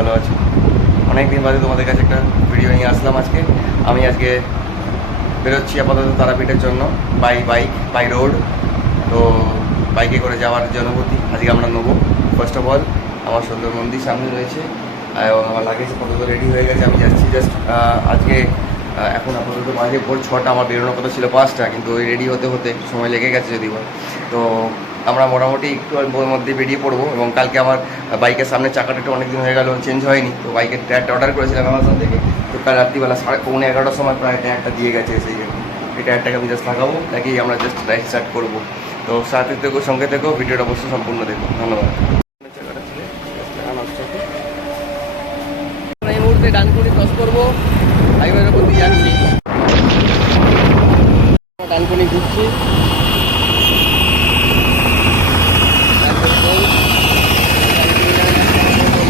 ভালো আছো। অনেক দিন বাদে তোমাদের কাছে একটা ভিডিও নিয়ে আসলাম আজকে। আমি আজকে বেরোচ্ছি আপাতত তারাপীঠের জন্য বাই রোড। তো বাইকে করে যাওয়ার যে অনুভূতি আজকে আমরা নেবো। ফার্স্ট অফ অল আমার সুন্দর মন্দির সামনে রয়েছে এবং আমার লাগেজ আপাতত রেডি হয়ে গেছে। আমি যাচ্ছি জাস্ট আজকে এখন আপাতত বাজে ভোর 6টা, আমার বেরোনোর কথা ছিল 5টা, কিন্তু ওই রেডি হতে হতে সময় লেগে গেছে যদিও। তো আমরা মোটামুটি একটু অল্পের মধ্যে বেরিয়ে পড়বো। এবং কালকে আমার বাইকের সামনে চাকাটা একটু অনেক দিন হয়ে গেল চেঞ্জ হয়নি, তো বাইকের টায়ারটা অর্ডার করেছিলাম অ্যামাজন থেকে। তো কাল রাত্রিবেলা 11:30টার সময় প্রায় টায়ারটা দিয়ে গেছে এসে। এই টায়ারটাকে আমি জাস্ট লাগাবো, নাকি আমরা জাস্ট রাইড স্টার্ট করবো। তো সাথে থেকো, সঙ্গে থেকো, ভিডিওটা অবশ্যই সম্পূর্ণ দেখো। ধন্যবাদ। এই মুহূর্তে ডানকুনি ক্রস করবো, হাইওয়ের ওপর দিয়ে যাচ্ছি। ডানকুনি ঘুরছি,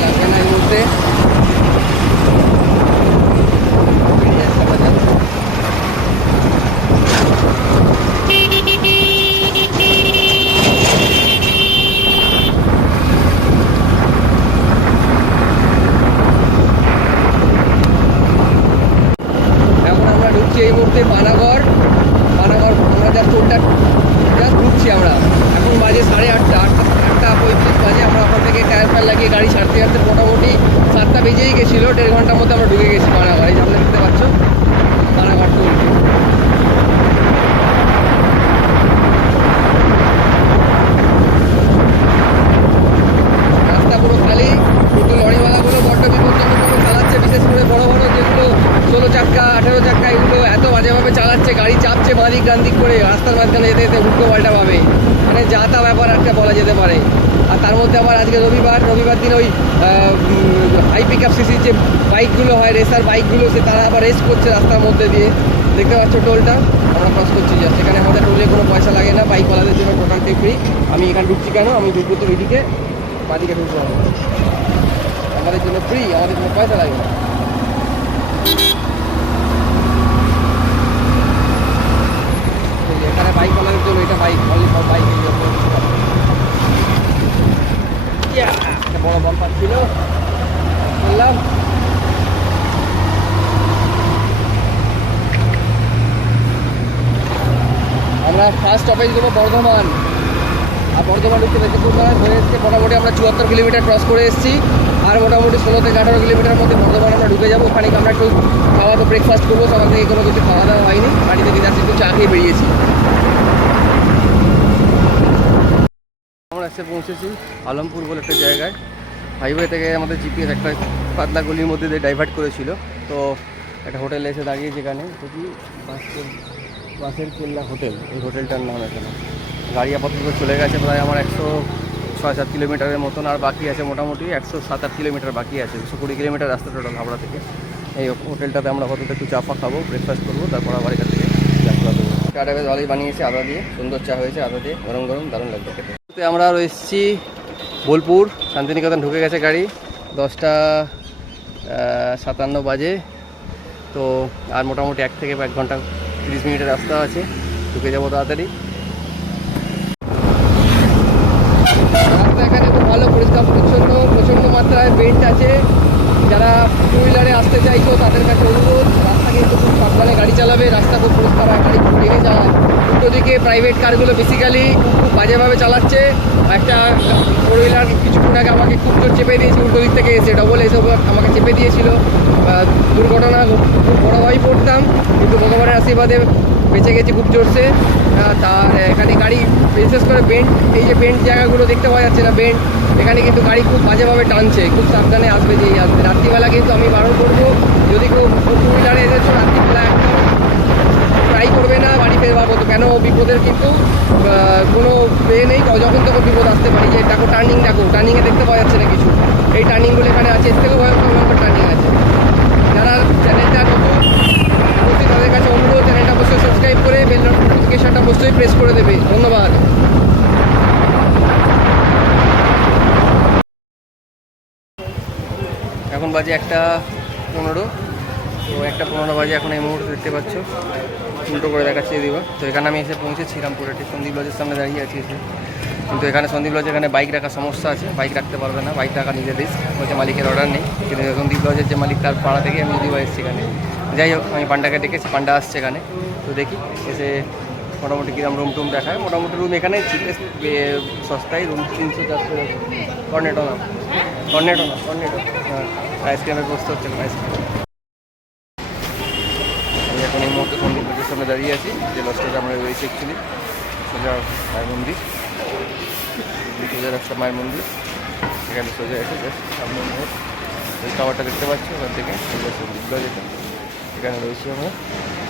লাগবে না এই মুহূর্তে। এই মুহূর্তে পানাগড় আমরা জাস্ট ঢুকছি। আমরা এখন বাজে 8:30 বাজে। আমরা ওখান থেকে টায়ার লাগিয়ে গাড়ি ছাড়তে মোটামুটি 7টা বেজেই গেছিলো। 1.5 ঘন্টার মধ্যে আমরা ঢুকে গেছি পানাগড়। এই সামনে দেখতে পাচ্ছ পানাগড় টুল। রাস্তা পুরো খালি, কিন্তু লরিওয়ালাগুলো বড্ড বিপজ্জনকভাবে চালাচ্ছে। বিশেষ করে বড় বড় যেগুলো 16 চাক্কা 18 চাক্কা, এগুলো এত বাজেভাবে চালাচ্ছে, গাড়ি চাপছে বাঁদিক ডানদিক করে, রাস্তার মাঝখানে যেতে যেতে উল্টো পাল্টা ভাবে। মানে যা তা ব্যাপার একটা বলা যেতে পারে। আর তার মধ্যে আবার আজকে রবিবার দিন ওই হাই পিক আপ সিসির যে বাইকগুলো হয়, রেসার বাইকগুলো, তারা আবার রেস করছে রাস্তার মধ্যে দিয়ে। দেখতে পাচ্ছ টোলটা আমরা ক্রস করছি যা, সেখানে আমাদের টোলে কোনো পয়সা লাগে না, বাইকওয়ালাদের জন্য টোটালটাই ফ্রি। আমি এখানে ঢুকছি কেন, আমি ঢুকবো তো ওইদিকে, বাদিকে ঢুকবো আমাদের জন্য ফ্রি, আমাদের কোনো পয়সা লাগে না। এখানে বাইকওয়ালাদের জন্য এটা বাইক বাইক একটা বড় বাম্পার ছিল বললাম। আমরা ফার্স্ট স্টপেজ দেবো বর্ধমান। আর বর্ধমান ঢুকতে বেশিক্ষণ হয়ে এসছে, মোটামুটি আমরা 74 কিলোমিটার ক্রস করে এসেছি। আর মোটামুটি 16 থেকে 18 কিলোমিটার মধ্যে বর্ধমান আমরা ঢুকে যাবো। ওখানে আমরা একটু খাওয়া তো ব্রেকফাস্ট করবো। সকাল থেকে কোনো কিছু খাওয়া দাওয়া হয়নি, বাড়ি থেকে যাচ্ছি একটু চা খেয়ে বেরিয়েছি। আমরা এসে পৌঁছেছি আলমপুর বলে একটা জায়গায়। হাইওয়ে থেকে আমাদের জিপিএস একটা পাতলা গলির মধ্যে দিয়ে ডাইভার্ট করেছিল। তো একটা হোটেলে এসে দাঁড়িয়ে, যেখানে দেখি বাসের কেল্লা হোটেল, এই হোটেলটার নাম। এখানে গাড়ি আপাতত চলে গেছে প্রায় আমার 106-7 কিলোমিটারের মতন, আর বাকি আছে মোটামুটি 107-8 কিলোমিটার বাকি আছে। 120 কিলোমিটার রাস্তা টোটাল হাওড়া থেকে। এই হোটেলটাতে আমরা আপাতত একটু চা খাবো, ব্রেকফাস্ট করবো, তারপর আবার এখান থেকে যাত্রা দেবো। চাটা বেশ ভালোই বানিয়েছে, আদা দিয়ে, সুন্দর চা হয়েছে, আদা দিয়ে গরম গরম, দারুণ লাগবে খেতে। আমরা আরও এসেছি বোলপুর, শান্তিনিকেতন ঢুকে গেছে গাড়ি, 10:57 বাজে। তো আর মোটামুটি 1 থেকে 1 ঘন্টা 30 মিনিটের রাস্তা আছে, ঢুকে যাবো তাড়াতাড়ি। রাস্তা এখানে খুব ভালো, পরিষ্কার পরিচ্ছন্ন, প্রচণ্ড মাত্রায় বেল্ট আছে। যারা 2 হুইলারে আসতে চাইছো তাদের কাছে অনুরোধ, রাস্তা কিন্তু খুব সাবধানে গাড়ি চালাবে। রাস্তা খুব পরিষ্কার হয়, গাড়ি খুব ভেঙে যায়। উল্টো দিকে প্রাইভেট কারগুলো বেসিক্যালি খুব বাজেভাবে চালাচ্ছে। একটা 4 হুইলার কিছুক্ষণ আগে আমাকে খুব জোর চেপে দিয়েছে, উল্টো দিক থেকে এসে ডবল এসে আমাকে চেপে দিয়েছিল। দুর্ঘটনা খুব বড়োভাবেই পড়তাম, কিন্তু ভগবানের আশীর্বাদে বেঁচে গেছি খুব জোরসে। তার এখানে গাড়ি বিশেষ করে বেন্ট, এই যে বেন্ট জায়গাগুলো দেখতে পাওয়া যাচ্ছে না, বেন্ট, এখানে কিন্তু গাড়ি খুব বাজেভাবে টানছে। খুব সাবধানে আসবে যেই আসবে। রাত্রিবেলা কিন্তু আমি বারণ করবো, যদি কেউ 2 হুইলারে এসেছো রাত্রিবেলা একদম ট্রাই করবে না বাড়ি ফেরবার মতো। কেন বিপদের কিন্তু কোনো নেই, যখন তখন বিপদ আসতে পারে। যে টার্নিংয়ে দেখতে পাওয়া যাচ্ছে না কিছু, এই টার্নিংগুলো এখানে আছে, এর থেকেও ভয়ঙ্কর টার্নিং আছে। যারা চ্যানেলটা নতুন তাদের কাছে অনুরোধ, চ্যানেলটা অবশ্যই সাবস্ক্রাইব করে বেল নোটিফিকেশনটা অবশ্যই প্রেস করে দেবে। ধন্যবাদ। এখন বাজে 1:15। তো 1:15 বাজে এখন এই মুহূর্তে দেখতে পাচ্ছ, উল্টো করে দেখাচ্ছি দিবা। তো এখানে আমি এসে পৌঁছেছি রামপুরহাটে, সন্দীপ লজের সামনে দাঁড়িয়ে আছি এসে। কিন্তু এখানে সন্দীপ লজে এখানে বাইক রাখার সমস্যা আছে, বাইক রাখতে পারবে না, বাইক রাখা নিজের রিস্ক, বলছে মালিকের অর্ডার নেই। কিন্তু সন্দীপ লজের যে মালিক তার পাড়া থেকে আমি যদিও এসেছি এখানে। যাই হোক, আমি পান্ডাকে ডেকেছি, পান্ডা আসছে এখানে, তো দেখি এসে মোটামুটি কিরম রুম টুম দেখায়। মোটামুটি রুম এখানে চিপেস্ট সস্তায় রুম 300-400 কর্নেটো না হ্যাঁ, আইসক্রিমের ব্যবস্থা হচ্ছে আইসক্রিম। আমি এখন এই মুহূর্তে সন্দীপ লজের সামনে দাঁড়িয়ে আছি, যে লজটাতে আমরা রয়েছি অ্যাকচুয়ালি সোজা মায়ের মন্দির, সোজা রাস্তা মায়ের মন্দির, এখানে সোজা এসে জাস্ট সামনে ওই টাওয়ারটা দেখতে পাচ্ছি, ওখান থেকে সোজা সন্দীপ লজ এটা, এখানে রয়েছি আমরা।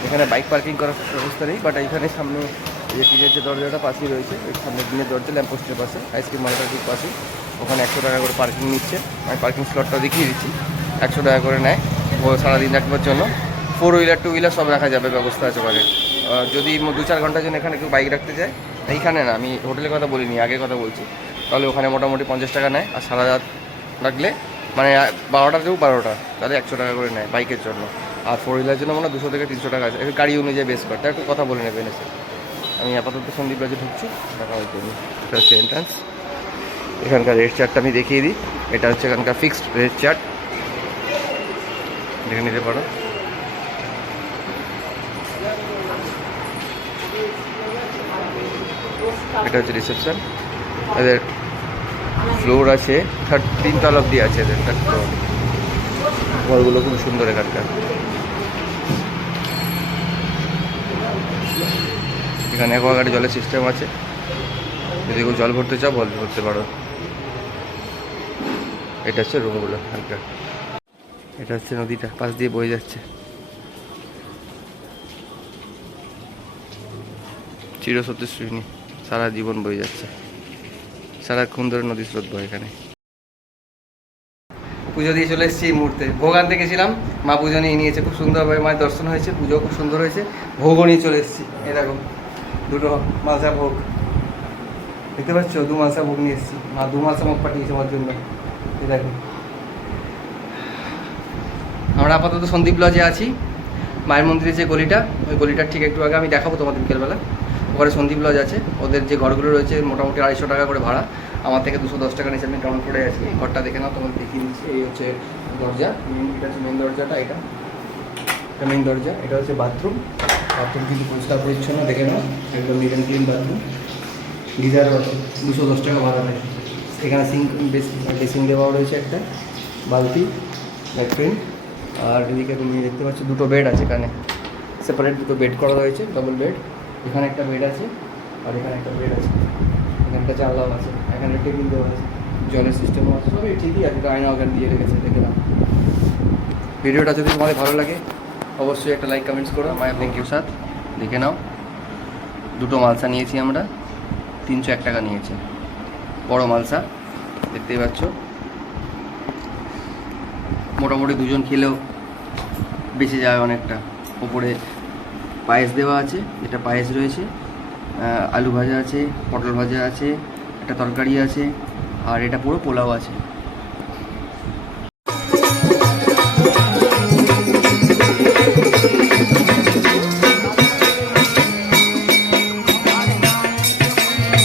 এখানে বাইক পার্কিং করার ব্যবস্থা নেই, বাট এখানে সামনে যে টিনের যে দরজাটা পাশেই রয়েছে, ওই সামনে দিনের দরজা ল্যাম্পোস্টের পাশে আইসক্রিম মার্কেটের ঠিক পাশে, ওখানে 100 টাকা করে পার্কিং নিচ্ছে। আমি পার্কিং স্লটটা দেখিয়ে দিচ্ছি, 100 টাকা করে নেয় ও সারাদিন রাখবার জন্য। 4 হুইলার 2 হুইলার সব রাখা যাবে, ব্যবস্থা আছে ওখানে। যদি 2-4 ঘন্টার জন্য এখানে কেউ বাইক রাখতে চায়, এইখানে না, আমি হোটেলের কথা বলিনি, আগের কথা বলছি, তাহলে ওখানে মোটামুটি 50 টাকা নেয়। আর সারা রাত রাখলে মানে 12টাতেও 12টা, তাহলে 100 টাকা করে নেয় বাইকের জন্য। আর 4 হুইলার জন্য মানে 200 থেকে 300 টাকা আছে, গাড়ি অনুযায়ী বেস করতে একটু কথা বলে নেবেন এসে। আমি আপাতত সন্দীপ লজে ঢুকছি, দেখা হয়তো। এটা হচ্ছে এন্ট্রান্স, এখানকার রেট চার্টটা আমি দেখিয়ে দিই। এটা হচ্ছে এখানকার ফিক্সড রেট চার্ট, দেখে নিতে পারো। এটা হচ্ছে রিসেপশন, এদের ফ্লোর আছে 3 তলা অব্দি আছে এদের 3 ফ্লোর। ঘরগুলো খুব সুন্দর এখানকার। এখানে অ্যাকোয়াগার্ডে জলের সিস্টেম আছে, যদি কেউ জল ভরতে চাও ভরতে পারো। এটা হচ্ছে রুমগুলো হালকা। এটা হচ্ছে নদীটা, পাশ দিয়ে বয়ে যাচ্ছে, চিরস্রোতস্বিনী, সারা জীবন বয়ে যাচ্ছে, সারাক্ষণ ধরে নদী স্রোত বয় এখানে। পুজো দিয়ে চলে এসেছি এই মুহূর্তে, ভোগ আনতে গেছিলাম, মা পুজো নিয়ে নিয়েছে, খুব সুন্দরভাবে মায়ের দর্শন হয়েছে, পুজো খুব সুন্দর হয়েছে, ভোগও নিয়ে চলে এসেছি। এরকম 2 মালসা ভোগ দেখতে পাচ্ছ, 2 মালসা ভোগ নিয়ে এসেছি, মা 2 মালসা ভোগ পাঠিয়েছে আমার জন্য। এই দেখো, আমরা আপাতত সন্দীপ লজে আছি, মায়ের মন্দিরের যে গলিটা, ওই গলিটার ঠিক একটু আগে আমি দেখাবো তোমাদের বিকেলবেলা। ওখানে সন্দীপ লজ আছে, ওদের যে ঘরগুলো রয়েছে মোটামুটি 250 টাকা করে ভাড়া, আমার থেকে 210 টাকা নিচে আমি গ্রাউন্ড ফ্লোরে আছি। এই ঘরটা দেখে নাও, তোমাদের দেখিয়ে দিচ্ছি। এই হচ্ছে দরজা, এটা হচ্ছে মেন দরজাটা, এটা মেন দরজা। এটা হচ্ছে বাথরুম, বাথরুম কিন্তু পরিষ্কার পরিচ্ছন্ন, দেখে নাও, একদম নিট অ্যান্ড ক্লিন বাথরুম। গিজারও আছে, 210 টাকা ভাড়া নেয়। এখানে সিঙ্ক বেসিন দেওয়াও রয়েছে, একটা বালতি, ল্যাট্রিন। আর এদিকে তুমি দেখতে পাচ্ছ 2টো বেড আছে, এখানে সেপারেট 2টো বেড করা রয়েছে, ডবল বেড। এখানে একটা বেড আছে, আর এখানে একটা বেড আছে, এখানটা জানলাও আছে, এখানে টেবিল দেওয়া আছে, জলের সিস্টেমও আছে, সবই ঠিকই আছে। আয়না ওখানে দিয়ে রেখেছে, দেখে নাও। ভিডিওটা যদি তোমাদের ভালো লাগে অবশ্যই একটা লাইক কমেন্টস করো। মাই থ্যাংক ইউ সাথ, দেখে নাও। 2টো মালসা নিয়েছি আমরা, 301 টাকা নিয়েছে, বড় মালসা দেখতেই পাচ্ছ। মোটামুটি 2জন খেলেও বেঁচে যায় অনেকটা। ওপরে পায়েস দেওয়া আছে, এটা পায়েস রয়েছে, আলু ভাজা আছে, পটল ভাজা আছে, একটা তরকারি আছে, আর এটা পুরো পোলাও আছে।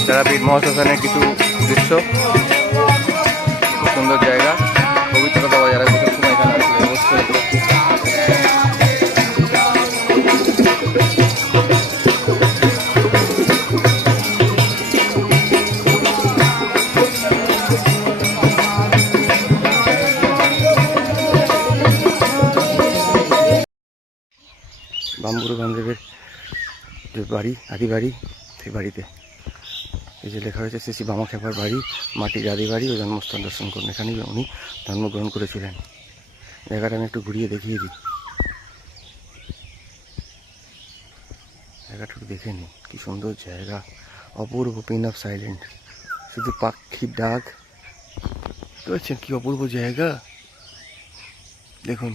তারাপীঠ মহাশ্মশানের কিছু দৃশ্য, খুব সুন্দর জায়গা, পবিত্রতা বজায় রাখবে সবসময় এখানে আসলে অবশ্যই। বামগুরু বামদেবের যে বাড়ি, আদি বাড়ি, সেই বাড়িতে এই যে লেখা হয়েছে শ্রী শ্রী বামাখ্যাপার বাড়ি, মাটির আদি বাড়ি ও জন্মস্থান দর্শন করুন। এখানেই উনি জন্মগ্রহণ করেছিলেন। জায়গাটা আমি একটু ঘুরিয়ে দেখিয়ে দিই, জায়গাটা একটু দেখে নিই, কী সুন্দর জায়গা, অপূর্ব, পিন অফ সাইলেন্ট, শুধু পাখির ডাক। বুঝতে পারছেন কী অপূর্ব জায়গা, দেখুন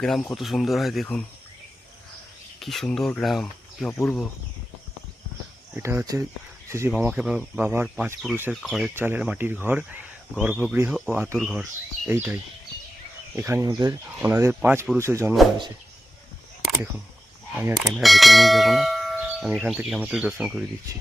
গ্রাম কত সুন্দর হয়, দেখুন কি সুন্দর গ্রাম, কি অপূর্ব। এটা হচ্ছে শ্রী শ্রী বামাখ্যাপা বাবার 5 পুরুষের খড়ের চালের মাটির ঘর, গর্ভগৃহ ও আতুর ঘর। এইটাই এখানে ওনাদের 5 পুরুষের জন্ম হয়েছে। দেখুন, আমি আর ক্যামেরা ভেতরে নিয়ে যাবো না, আমি এখান থেকে আমাদের দর্শন করে দিচ্ছি।